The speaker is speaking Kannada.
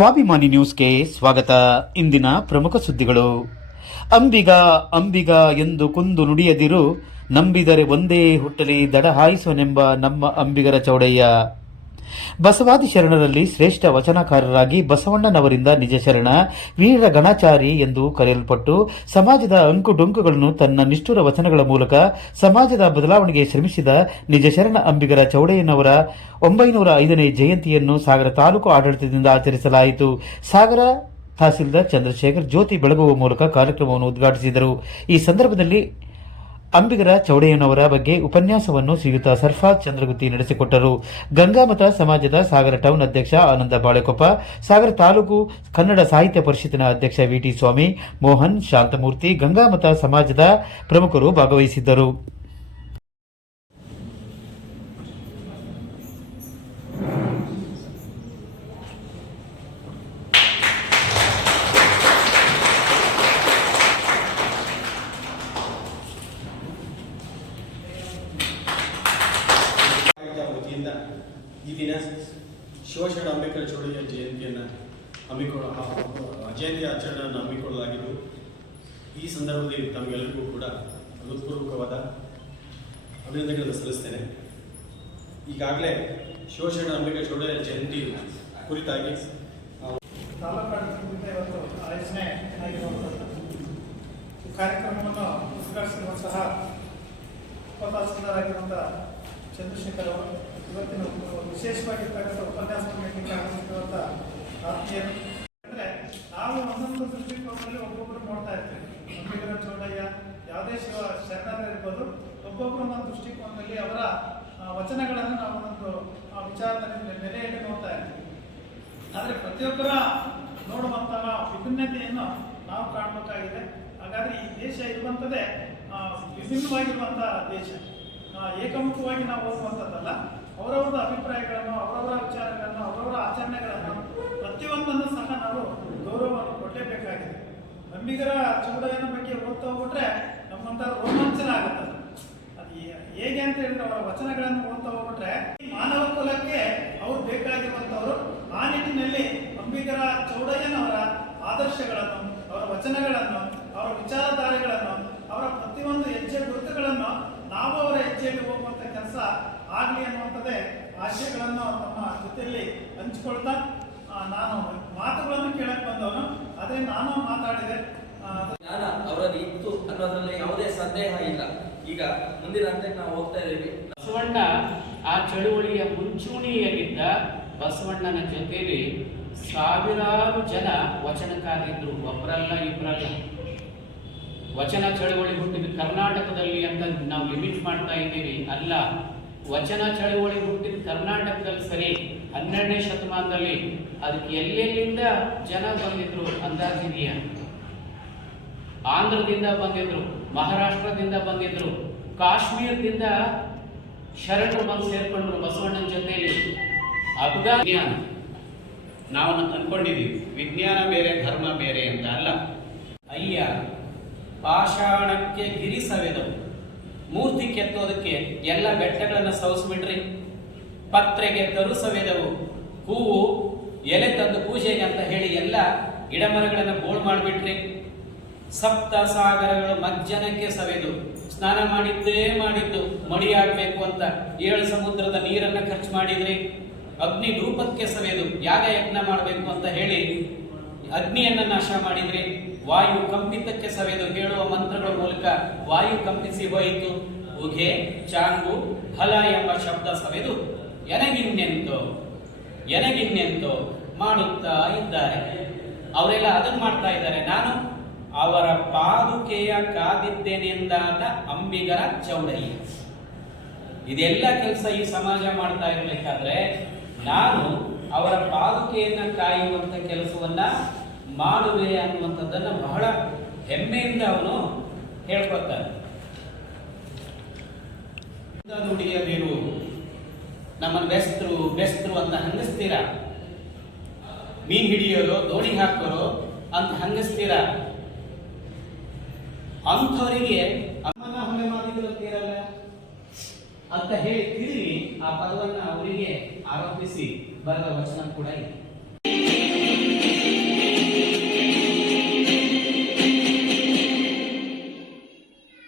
ಸ್ವಾಭಿಮಾನಿ ನ್ಯೂಸ್ಗೆ ಸ್ವಾಗತ. ಇಂದಿನ ಪ್ರಮುಖ ಸುದ್ದಿಗಳು. ಅಂಬಿಗ ಅಂಬಿಗ ಎಂದು ಕುಂದು ನುಡಿಯದಿರು, ನಂಬಿದರೆ ಒಂದೇ ಹುಟ್ಟಲಿ ದಡ ಹಾಯಿಸೋನೆಂಬ ನಮ್ಮ ಅಂಬಿಗರ ಚೌಡಯ್ಯ. ಬಸವಾದಿ ಶರಣರಲ್ಲಿ ಶ್ರೇಷ್ಠ ವಚನಕಾರರಾಗಿ ಬಸವಣ್ಣನವರಿಂದ ನಿಜ ಶರಣ, ವೀರ ಗಣಾಚಾರಿ ಎಂದು ಕರೆಯಲ್ಪಟ್ಟು ಸಮಾಜದ ಅಂಕುಡೊಂಕುಗಳನ್ನು ತನ್ನ ನಿಷ್ಠುರ ವಚನಗಳ ಮೂಲಕ ಸಮಾಜದ ಬದಲಾವಣೆಗೆ ಶ್ರಮಿಸಿದ ನಿಜ ಶರಣ ಅಂಬಿಗರ ಚೌಡಯ್ಯನವರ 905ನೇ ಜಯಂತಿಯನ್ನು ಸಾಗರ ತಾಲೂಕು ಆಡಳಿತದಿಂದ ಆಚರಿಸಲಾಯಿತು. ಸಾಗರ ತಹಸೀಲ್ದಾರ್ ಚಂದ್ರಶೇಖರ್ ಜ್ಯೋತಿ ಬೆಳಗುವ ಮೂಲಕ ಕಾರ್ಯಕ್ರಮವನ್ನು ಉದ್ಘಾಟಿಸಿದರು. ಈ ಸಂದರ್ಭದಲ್ಲಿ ಅಂಬಿಗರ ಚೌಡಯ್ಯನವರ ಬಗ್ಗೆ ಉಪನ್ಯಾಸವನ್ನು ಶ್ರೀಯುತ ಸರ್ಫಾಜ್ ಚಂದ್ರಗುತ್ತಿ ನಡೆಸಿಕೊಟ್ಟರು. ಗಂಗಾಮತ ಸಮಾಜದ ಸಾಗರ ಟೌನ್ ಅಧ್ಯಕ್ಷ ಆನಂದ ಬಾಳೆಕೊಪ್ಪ, ಸಾಗರ ತಾಲೂಕು ಕನ್ನಡ ಸಾಹಿತ್ಯ ಪರಿಷತ್ತಿನ ಅಧ್ಯಕ್ಷ ವಿಟಿ ಸ್ವಾಮಿ, ಮೋಹನ್, ಶಾಂತಮೂರ್ತಿ, ಗಂಗಾಮತ ಸಮಾಜದ ಪ್ರಮುಖರು ಭಾಗವಹಿಸಿದ್ದರು. ಈ ದಿನ ಶಿವಶರಣ ಅಂಬೇಡ್ಕರ್ ಚೌಡಯ್ಯ ಜಯಂತಿಯನ್ನು ಜಯಂತಿ ಆಚರಣೆಯನ್ನು ಹಮ್ಮಿಕೊಳ್ಳಲಾಗಿದ್ದು, ಈ ಸಂದರ್ಭದಲ್ಲಿ ತಮಗೆಲ್ಲರಿಗೂ ಕೂಡ ಹೃತ್ಪೂರ್ವಕವಾದ ಅಭಿನಂದನೆಗಳನ್ನು ಸಲ್ಲಿಸ್ತೇನೆ. ಈಗಾಗಲೇ ಶಿವಶರಣ ಅಂಬೇಡ್ಕರ್ ಚೌಡಯ್ಯ ಜಯಂತಿ ಕುರಿತಾಗಿ ಕಾರ್ಯಕ್ರಮವನ್ನು ಉದ್ಘಾಟಿಸಿರುವಂತಹ ಉಪತಹಸೀಲ್ದಾರಾಗಿರುವಂಥ ಚಂದ್ರಶೇಖರ್ ಅವರು ಇವತ್ತಿನ ವಿಶೇಷವಾಗಿರ್ತಕ್ಕಂಥ ಉಪನ್ಯಾಸವನ್ನು ನೀಡಲಿಕ್ಕೆ ಆಗಮಿಸಿರುವಂಥ ಆತ್ಮೀಯರು. ಅಂದರೆ ನಾವು ಒಂದೊಂದು ದೃಷ್ಟಿಕೋನದಲ್ಲಿ ಒಬ್ಬೊಬ್ಬರು ನೋಡ್ತಾ ಇರ್ತೀವಿ. ಅಂಬಿಗರ ಚೌಡಯ್ಯ ಯಾವುದೇ ಶರಣರಿರ್ಬೋದು, ಒಬ್ಬೊಬ್ಬರು ಒಂದೊಂದು ದೃಷ್ಟಿಕೋನದಲ್ಲಿ ಅವರ ವಚನಗಳನ್ನು ನಾವು ಒಂದೊಂದು ವಿಚಾರದ ನೆಲೆಯಲ್ಲಿ ನೋಡ್ತಾ ಇರ್ತೀವಿ. ಆದರೆ ಪ್ರತಿಯೊಬ್ಬರ ನೋಡುವಂತಹ ವಿಭಿನ್ನತೆಯನ್ನು ನಾವು ಕಾಣಬೇಕಾಗಿದೆ. ಹಾಗಾದರೆ ಈ ದೇಶ ಇರುವಂಥದ್ದೇ ವಿಭಿನ್ನವಾಗಿರುವಂತಹ ದೇಶ. ಏಕಮುಖವಾಗಿ ನಾವು ಹೋಗುವಂಥದ್ದಲ್ಲ. ಅವರವರ ಅಭಿಪ್ರಾಯಗಳನ್ನು, ಅವರವರ ವಿಚಾರಗಳನ್ನು, ಅವರವರ ಆಚರಣೆಗಳನ್ನು ಪ್ರತಿಯೊಂದನ್ನು ಸಹ ನಾವು ಗೌರವವನ್ನು ಕೊಡಲೇಬೇಕಾಗಿದೆ. ಅಂಬಿಗರ ಚೌಡಯ್ಯನ ಬಗ್ಗೆ ಓದ್ತಾ ಹೋಗ್ಬಿಟ್ರೆ ನಮ್ಮಂಥ ರೋಮಾಂಚನ ಆಗುತ್ತದೆ. ಅದು ಹೇಗೆ ಅಂತ ಹೇಳಿದ್ರೆ, ಅವರ ವಚನಗಳನ್ನು ಓದ್ತಾ ಹೋಗ್ಬಿಟ್ರೆ ಮಾನವ ಕುಲಕ್ಕೆ ಅವ್ರು ಬೇಕಾಗಿರುವಂಥವರು. ಆ ನಿಟ್ಟಿನಲ್ಲಿ ಅಂಬಿಗರ ಚೌಡಯ್ಯನವರ ಆದರ್ಶಗಳನ್ನು, ಅವರ ವಚನಗಳನ್ನು, ಅವರ ವಿಚಾರಧಾರೆಗಳನ್ನು, ಅವರ ಪ್ರತಿಯೊಂದು ಹೆಜ್ಜೆ ಗುರುತುಗಳನ್ನು ನಾವು ಅವರ ಹೆಜ್ಜೆಯಲ್ಲಿ ಹೋಗುವಂಥ ಕೆಲಸ ಆಗಲಿ ಅನ್ನುವಂಥದ್ದೇ ಆಶಯಗಳನ್ನು ತಮ್ಮ ಜೊತೆಯಲ್ಲಿ ಹಂಚಿಕೊಳ್ತಾ ನಾನು ಮಾತುಗಳನ್ನು ಕೇಳಕ್ಕೆ ಬಂದವನು. ಆದರೆ ನಾನು ಮಾತಾಡಿದೆ, ಜ್ಞಾನ ಅವರಲ್ಲಿ ಇತ್ತು ಅನ್ನೋದ್ರಲ್ಲಿ ಯಾವುದೇ ಸಂದೇಹ ಇಲ್ಲ. ಈಗ ಮುಂದಿನ ಹಂತಕ್ಕೆ ನಾವು ಹೋಗ್ತಾ ಇದ್ದೀವಿ. ಬಸವಣ್ಣ ಆ ಚಳುವಳಿಯ ಮುಂಚೂಣಿಯಲ್ಲಿದ್ದ ಬಸವಣ್ಣನ ಜೊತೆಯಲ್ಲಿ ಸಾವಿರಾರು ಜನ ವಚನಕಾರರಿದ್ರು. ಒಬ್ಬರಲ್ಲ, ಇಬ್ಬರಲ್ಲ. ವಚನ ಚಳುವಳಿ ಹುಟ್ಟಿದ ಕರ್ನಾಟಕದಲ್ಲಿ ಅಂತ ನಾವು ಲಿಮಿಟ್ ಮಾಡ್ತಾ ಇದ್ದೀವಿ, ಅಲ್ಲ. ವಚನ ಚಳುವಳಿ ಹುಟ್ಟಿದ ಕರ್ನಾಟಕದಲ್ಲಿ ಸರಿ, 12ನೇ ಶತಮಾನದಲ್ಲಿ ಅದಕ್ಕೆ ಎಲ್ಲೆಲ್ಲಿಂದ ಜನ ಬಂದಿದ್ರು ಅಂದಾಜಿದೆಯಾ? ಆಂಧ್ರದಿಂದ ಬಂದಿದ್ರು, ಮಹಾರಾಷ್ಟ್ರದಿಂದ ಬಂದಿದ್ರು, ಕಾಶ್ಮೀರದಿಂದ ಶರಣರು ಬಂದು ಸೇರ್ಕೊಂಡ್ರು ಬಸವಣ್ಣನ ಜೊತೆಯಲ್ಲಿ. ವಿಜ್ಞಾನ ನಾವು ಅಂದ್ಕೊಂಡಿದ್ದೀವಿ, ವಿಜ್ಞಾನ ಬೇರೆ ಧರ್ಮ ಬೇರೆ ಅಂತ. ಅಲ್ಲ. ಅಯ್ಯ ಪಾಷಾಣಕ್ಕೆ ಗಿರಿ ಸವೆದವು, ಮೂರ್ತಿ ಕೆತ್ತೋದಕ್ಕೆ ಎಲ್ಲ ಬೆಟ್ಟಗಳನ್ನು ಸವಸ್ಬಿಟ್ರಿ. ಪತ್ರೆಗೆ ತರು ಸವೆದವು, ಹೂವು ಎಲೆ ತಂದು ಪೂಜೆಗೆ ಅಂತ ಹೇಳಿ ಎಲ್ಲ ಗಿಡಮರಗಳನ್ನು ಬೋಳು ಮಾಡಿಬಿಟ್ರಿ. ಸಪ್ತ ಸಾಗರಗಳು ಮಜ್ಜನಕ್ಕೆ ಸವೆದು, ಸ್ನಾನ ಮಾಡಿದ್ದು ಮಡಿಯಾಡಬೇಕು ಅಂತ 7 ಸಮುದ್ರದ ನೀರನ್ನು ಖರ್ಚು ಮಾಡಿದ್ರಿ. ಅಗ್ನಿ ಧೂಪಕ್ಕೆ ಸವೆದು ಯಾಗ ಯಜ್ಞ ಮಾಡಬೇಕು ಅಂತ ಹೇಳಿ ಅಗ್ನಿಯನ್ನ ನಾಶ ಮಾಡಿದ್ರಿ. ವಾಯು ಕಂಪಿತಕ್ಕೆ ಸವೆದು ಹೇಳುವ ಮಂತ್ರಗಳ ಮೂಲಕ ವಾಯು ಕಂಪಿಸಿ ಹೋಯಿತು. ಉಘೆ, ಚಾಂಗು, ಫಲ ಎಂಬ ಶಬ್ದ ಸವೆದು ಎನಗಿನ್ನೆಂತೋ ಮಾಡುತ್ತಾ ಇದ್ದಾರೆ. ಅವರೆಲ್ಲ ಅದನ್ನು ಮಾಡ್ತಾ ಇದ್ದಾರೆ. ನಾನು ಅವರ ಪಾದುಕೆಯ ಕಾದಿದ್ದೇನೆಂದಾದ ಅಂಬಿಗರ ಚೌಡಯ್ಯ. ಇದೆಲ್ಲ ಕೆಲಸ ಈ ಸಮಾಜ ಮಾಡ್ತಾ ಇರಬೇಕಾದ್ರೆ ನಾನು ಅವರ ಪಾದುಕೆಯನ್ನ ಕಾಯುವಂತ ಕೆಲಸವನ್ನ ಮಾಡುವೆ ಅನ್ನುವಂಥದ್ದನ್ನು ಬಹಳ ಹೆಮ್ಮೆಯಿಂದ ಅವನು ಹೇಳ್ಕೊತಾನೆ. ನುಡಿಯದಿರು, ನಮ್ಮನ್ನು ಬೆಸ್ತರು ಅಂತ ಹಂಗಿಸ್ತೀರ, ಮೀನ್ ಹಿಡಿಯೋರು, ದೋಣಿ ಹಾಕೋರು ಅಂತ ಹಂಗಿಸ್ತೀರ. ಅಂಥವರಿಗೆ ಅಮ್ಮನ ಹೊಣೆ ಮಾಡಿದಿರಲ್ಲ ಅಂತ ಹೇಳಿ ತಿರುಗಿ ಆ ಪದವನ್ನು ಅವರಿಗೆ ಆರೋಪಿಸಿ ಬರೆದ ವಚನ ಕೂಡ ಇದೆ.